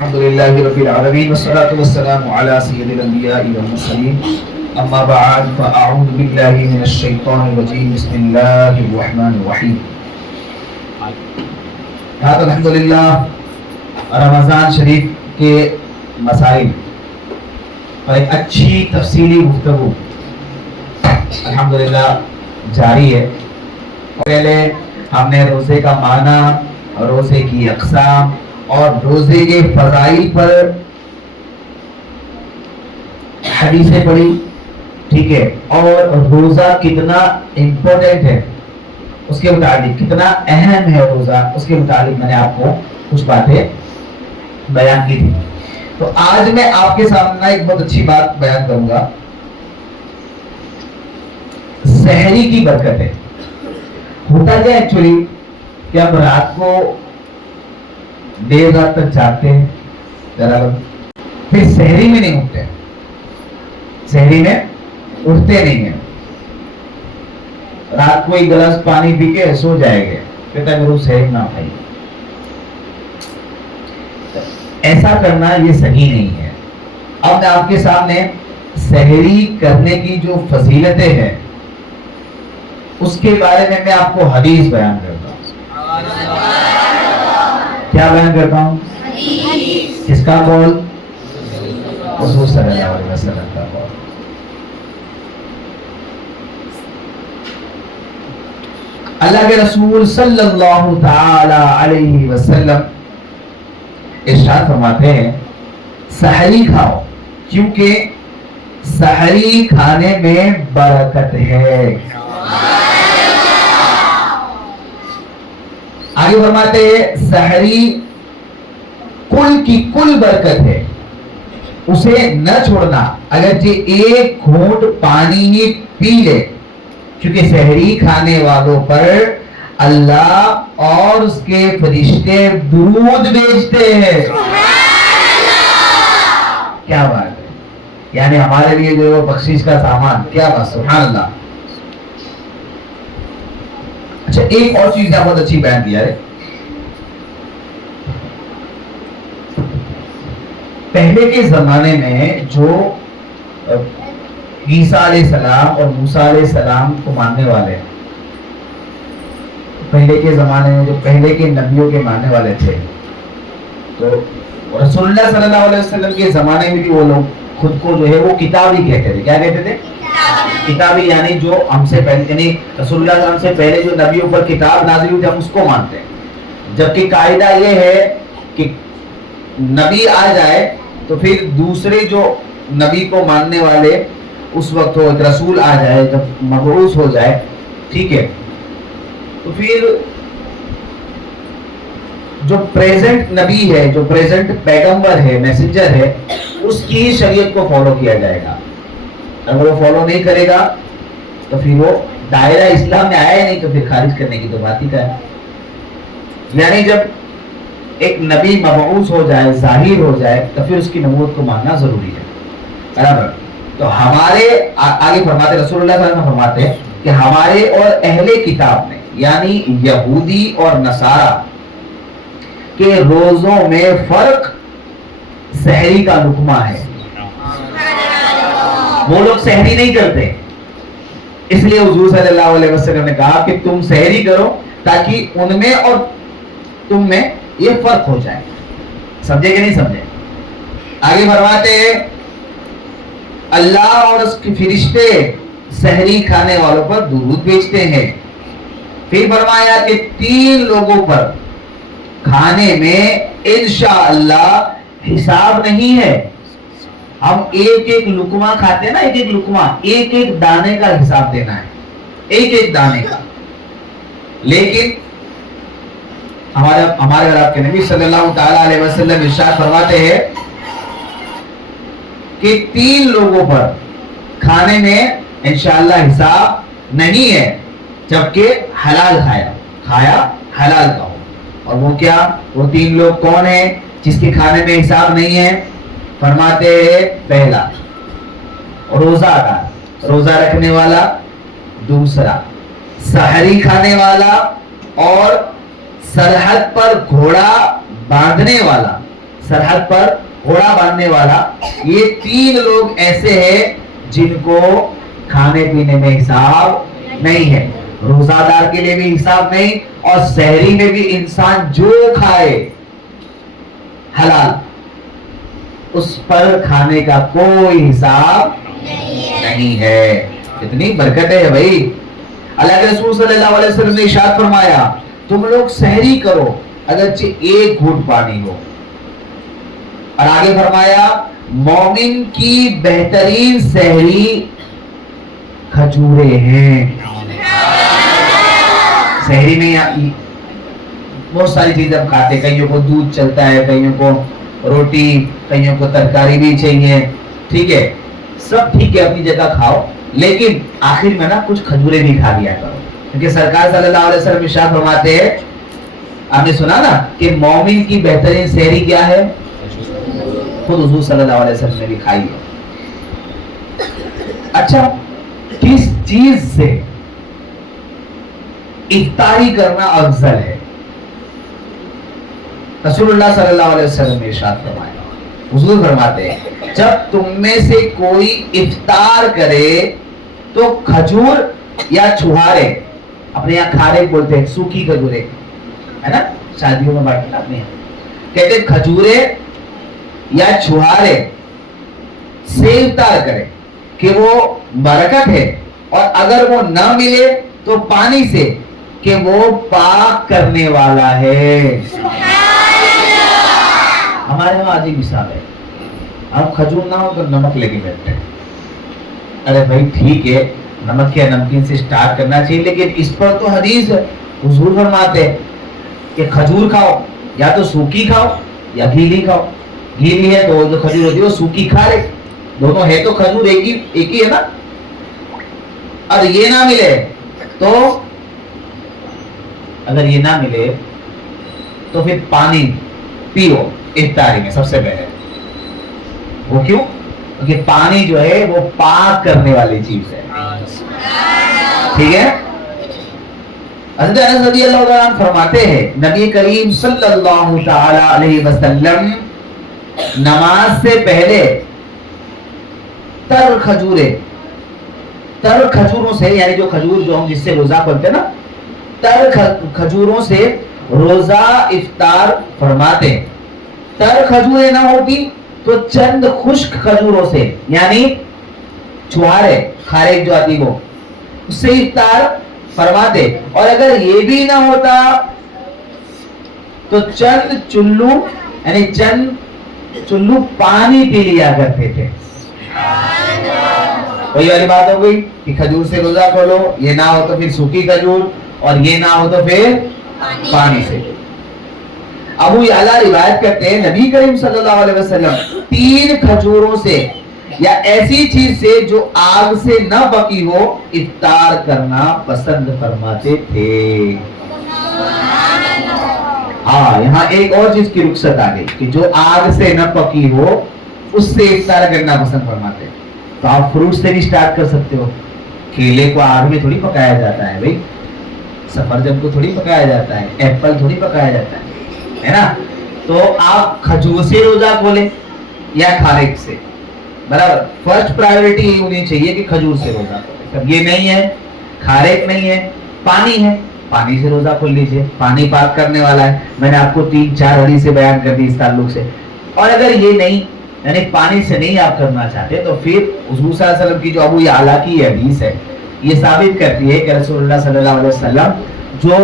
الحمد لله رب العالمين والصلاة والسلام على سيد الأنبياء والمرسلين أما بعد فأعوذ بالله من الشيطان الرجيم بسم الله الرحمن الرحيم الحمد للہ رمضان شریف کے مسائل اور ایک اچھی تفصیلی گفتگو الحمدللہ جاری ہے. پہلے ہم نے روزے کا معنی، روزے کی اقسام اور روزے کے فضائل پر حدیثیں پڑھی، ٹھیک ہے، اور روزہ کتنا امپورٹنٹ ہے اس کے متعلق، کتنا اہم ہے روزہ، اس کے متعلق میں نے آپ کو کچھ باتیں بیان کی تھی. تو آج میں آپ کے سامنے ایک بہت اچھی بات بیان کروں گا. سحری کی برکت ہے. ہوتا کیا ایکچولی کہ ہم رات کو دیر رات تک جاگتے ہیں، پھر سحری میں نہیں اٹھتے، سحری میں اٹھتے نہیں ہیں، رات کو ایک گلاس پانی پی کے سو جائے گے، کہتا ہے میرے سحری نہ کھائیے. ایسا کرنا یہ صحیح نہیں ہے. اب میں آپ کے سامنے سحری کرنے کی جو فضیلتیں ہیں اس کے بارے میں آپ کو حدیث بیان کرتا ہوں. کیا بیان کرتا ہوں؟ کس کا قول؟ حضور صلی اللہ علیہ وسلم کا قول. اللہ کے رسول صلی اللہ تعالی علیہ وسلم ارشاد فرماتے ہیں سحری کھاؤ کیونکہ سحری کھانے میں برکت ہے. آگے فرماتے ہیں سحری کل کی کل برکت ہے، اسے نہ چھوڑنا اگرچہ ایک گھونٹ پانی ہی پی لے، کیونکہ سحری کھانے والوں پر اللہ اور اس کے فرشتے درود بھیجتے ہیں. کیا بات ہے، یعنی ہمارے لیے جو بخشش کا سامان، کیا بات، سبحان اللہ. اچھا ایک اور چیز نے بہت اچھی بیان کیا ہے. پہلے کے زمانے میں جو عیسیٰ علیہ السلام اور موسیٰ علیہ السلام کو ماننے والے، پہلے کے زمانے میں جو پہلے کے نبیوں کے ماننے والے تھے، تو رسول اللہ صلی اللہ علیہ وسلم کے زمانے میں بھی وہ لوگ خود کو جو ہے وہ کتابی کہتے تھے. کیا کہتے تھے؟ کتابی، یعنی جو ہم سے پہلے، یعنی رسول اللہ صلی اللہ علیہ وسلم سے پہلے جو نبیوں پر کتاب نازل ہوئی تھی ہم اس کو مانتے ہیں. جبکہ قاعدہ یہ ہے کہ نبی آ جائے تو پھر دوسرے جو نبی کو ماننے والے اس وقت ہو، ایک رسول آ جائے جب مبعوث ہو جائے، ٹھیک ہے، تو پھر جو پریزنٹ نبی ہے، جو پریزنٹ پیغمبر ہے، میسنجر ہے، اس کی شریعت کو فالو کیا جائے گا. اگر وہ فالو نہیں کرے گا تو پھر وہ دائرہ اسلام میں آیا نہیں تو پھر خارج کرنے کی تو بات ہی کا ہے. یعنی جب ایک نبی مبعوث ہو جائے، ظاہر ہو جائے، تو پھر اس کی نبوت کو ماننا ضروری ہے. برابر. تو ہمارے آگے فرماتے رسول اللہ صلی اللہ علیہ وسلم فرماتے ہیں کہ ہمارے اور اہل کتاب میں یعنی یہودی اور نصارہ کے روزوں میں فرق سحری کا لقمہ ہے. وہ لوگ سحری نہیں کرتے، اس لیے حضور صلی اللہ علیہ وسلم نے کہا کہ تم سحری کرو تاکہ ان میں اور تم میں یہ فرق ہو جائے. سمجھے کہ نہیں سمجھے؟ آگے فرماتے ہیں اللہ اور اس کے فرشتے سحری کھانے والوں پر درود بھیجتے ہیں. پھر فرمایا کہ 3 لوگوں پر کھانے میں انشاءاللہ حساب نہیں ہے. ہم ایک ایک لقمہ کھاتے ہیں نا، ایک ایک لقمہ، ایک ایک دانے کا حساب دینا ہے، ایک ایک دانے کا. لیکن ہمارے اگر آپ کے نبی صلی اللہ تعالی علیہ وسلم ارشاد فرماتے ہیں کہ 3 لوگوں پر کھانے میں انشاءاللہ حساب نہیں ہے جبکہ حلال کھایا حلال کا ہو. اور وہ کیا، وہ 3 لوگ کون ہیں جس کے کھانے میں حساب نہیں ہے؟ فرماتے ہیں پہلا روزہ دار، روزہ رکھنے والا. دوسرا سحری کھانے والا اور سرحد پر گھوڑا باندھنے والا. सरहद पर घोड़ा बांधने वाला, ये 3 लोग ऐसे हैं जिनको खाने पीने में हिसाब नहीं है, रोजादार के लिए भी हिसाब नहीं, और सहरी में भी इंसान जो खाए हलाल, उस पर खाने का कोई हिसाब नहीं है। कितनी बरकत है भाई। अल्लाह के रसूल सल्लल्लाहु अलैहि वसल्लम ने इरशाद फरमाया, तुम लोग सहरी करो अगरचे 1 घूंट पानी हो। और आगे फरमाया, मोमिन की बेहतरीन सहरी खजूरें हैं। सहरी में बहुत सारी चीजें हम खाते हैं, कईयों को दूध चलता है, कईयों को रोटी, कईयों को तरकारी भी चाहिए, ठीक है, सब ठीक है, अपनी जगह खाओ, लेकिन आखिर में ना कुछ खजूरें भी खा लिया करो, क्योंकि सरकार सल्लल्लाहु अलैहि वसल्लम इरशाद फरमाते हैं, आपने सुना ना कि मोमिन की बेहतरीन सहरी क्या है, खुद हुजूर सल्लल्लाहु अलैहि वसल्लम ने भी खाई है। अच्छा, किस चीज से इफ्तारी करना अफजल है? रसूलुल्लाह सल्लल्लाहु अलैहि वसल्लम ने इरशाद फरमाया, हुजूर फरमाते हैं, जब तुम में से कोई इफ्तार करे तो खजूर या छुहारे, अपने यहाँ खारे बोलते हैं, सूखी खजूरें, है ना, शादियों में बांटते हैं अपने यहाँ, कहते हैं खजूरे या छुहारे से इफ्तार करे कि वो बरकत है, और अगर वो ना मिले तो पानी से कि वो पाक करने वाला है। हमारे वहां अजीब हिसाब है, अब खजूर ना हो तो नमक लेके बैठते हैं। अरे भाई ठीक है, नमक या नमकीन से स्टार्ट करना चाहिए, लेकिन इस पर तो हदीस है, हुजूर फरमाते हैं कि खजूर खाओ, या तो सूखी खाओ या गीली खाओ। गीली है तो जो खजूर होती है वो सूखी खा ले, दोनों है तो खजूर एक ही है ना। और ये ना मिले तो, अगर ये ना मिले तो फिर पानी पियो इफ्तारी में सबसे पहले। वो क्यों? क्योंकि पानी जो है वो पाक करने वाली चीज है, ठीक है। हज़रत अनस रज़ियल्लाहु ताला अन्हु फरमाते हैं, नबी करीम सल्लल्लाहु ताला अलैहि वसल्लम नमाज से पहले तर खजूरों से, यानी जो खजूर जो हम जिससे रोजा खोलते हैं ना, तर खजूरों से रोजा इफ्तार फरमाते। तर खजूरें ना होती तो चंद खुश्क खजूरों से, यानी छुहारे, खारिज जो आती वो, उससे इफ्तार फरमाते। और अगर ये भी ना होता तो चंद चुल्लू, यानी चंद चुल्लू पानी पी लिया करते थे। वही वाली बात हो गई कि खजूर से रोजा खोलो, ये ना हो तो फिर सूखी खजूर, और ये ना हो तो फिर पानी से। अबू याला रिवायत करते हैं, नबी करीम सल्लल्लाहु अलैहि वसल्लम 3 खजूरों से या ऐसी चीज से जो आग से न पकी हो इफ्तार करना पसंद फरमाते थे। हाँ, यहाँ एक और चीज की रुखसत आ गई कि जो आग से न पकी हो उससे इफ्तार करना पसंद फरमाते। तो आप फ्रूट से भी स्टार्ट कर सकते हो। केले को आग में थोड़ी पकाया जाता है भाई, सफरजन को थोड़ी पकाया जाता है, एप्पल थोड़ी पकाया जाता है ना। तो आप खजूर से रोजा खोले या खारिज से, बराबर। फर्स्ट प्रायोरिटी ये होनी चाहिए कि खजूर से रोजा खोले। अब ये नहीं है, खारिज नहीं है, पानी है, पानी से रोजा खोल लीजिए, पानी पाक करने वाला है। मैंने आपको 3-4 हदीस से बयान कर दी इस ताल्लुक से। और अगर ये नहीं, यानी पानी से नहीं आप करना चाहते, तो फिर हुजूर सल्लल्लाहु अलैहि वसल्लम की जो अबू याला की हदीस है, ये साबित करती है कि रसूलुल्लाह सल्लल्लाहु अलैहि वसल्लम जो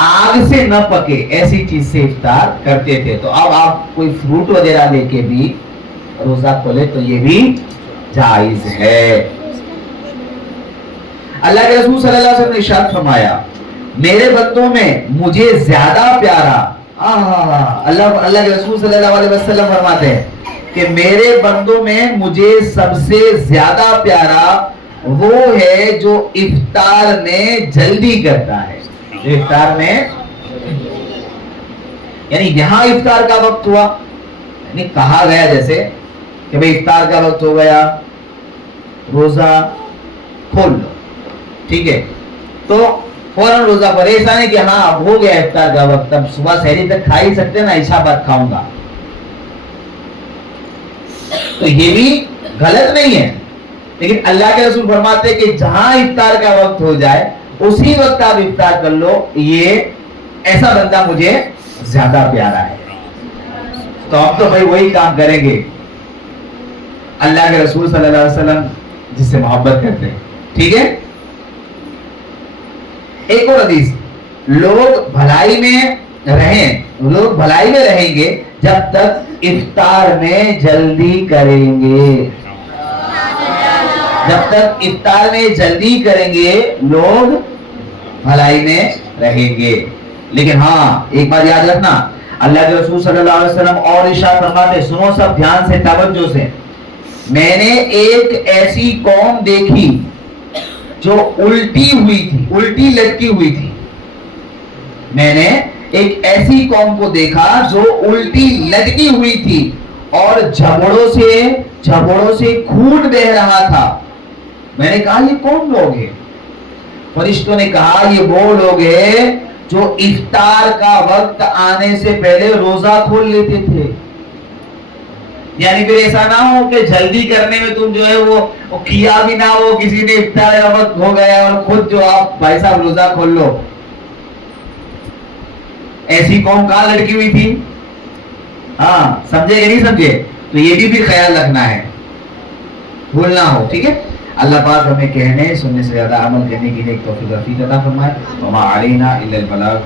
आग से न पके ऐसी चीज से इफ्तार करते थे। तो अब आप कोई फ्रूट वगैरह लेके भी रोजा खोले तो ये भी जायज है। अल्लाह के रसूल सल्लल्लाहु अलैहि वसल्लम ने इरशाद फरमाया, मेरे बंदों में मुझे ज्यादा प्यारा, अल्लाह के रसूल सल्लल्लाहु अलैहि वसल्लम फरमाते हैं कि मेरे बंदों में मुझे सबसे ज्यादा प्यारा वो है जो इफ्तार में जल्दी करता है। जो इफ्तार में, यानी यहां इफ्तार का वक्त हुआ, यानी कहा गया जैसे कि भाई इफ्तार का वक्त हो गया, रोजा खोल लो, ठीक है। तो फौरन रोजा पर, ऐसा नहीं कि हाँ अब हो गया इफ्तार का वक्त, अब सुबह सहरी तक खा ही सकते ना, इशा बाद खाऊंगा, तो ये भी गलत नहीं है। लेकिन अल्लाह के रसूल फरमाते हैं कि जहां इफ्तार का वक्त हो जाए उसी वक्त आप इफ्तार कर लो, ये ऐसा बंदा मुझे ज्यादा प्यारा है। तो हम तो भाई वही काम करेंगे अल्लाह के रसूल सल्लल्लाहु अलैहि वसल्लम जिससे मोहब्बत करते हैं। ठीक है, एक और हदीस, लोग भलाई में रहें, लोग भलाई में रहेंगे जब तक इफ्तार में जल्दी करेंगे, जब तक इफ्तार में जल्दी करेंगे लोग भलाई में रहेंगे। लेकिन हाँ एक बात याद रखना, अल्लाह के रसूल सल्लल्लाहु अलैहि वसल्लम और इरशाद फरमाते, सुनो सब ध्यान से तवज्जो से, मैंने एक ऐसी कौम देखी जो उल्टी हुई थी, उल्टी लटकी हुई थी। मैंने एक ऐसी कौम को देखा जो उल्टी लटकी हुई थी और जबड़ों से खून बह रहा था। मैंने कहा ये कौन लोग हैं? फरिश्तों ने कहा ये वो लोग हैं जो इफ्तार का वक्त आने से पहले रोजा खोल लेते थे। यानी फिर ऐसा ना हो कि जल्दी करने में तुम जो है वो किया भी ना हो, किसी ने इफ्तार का वक्त हो गया और खुद जो आप भाई साहब रोजा खोल लो। ऐसी कौम कहां लटकी हुई थी? हाँ समझे या नहीं समझे? तो ये भी ख्याल रखना है, भूलना हो। ठीक है, अल्लाह पाक हमें कहने सुनने से ज्यादा अमल करने की तौफीक अता फरमाए। वमा अलैना इल्लल बलाग।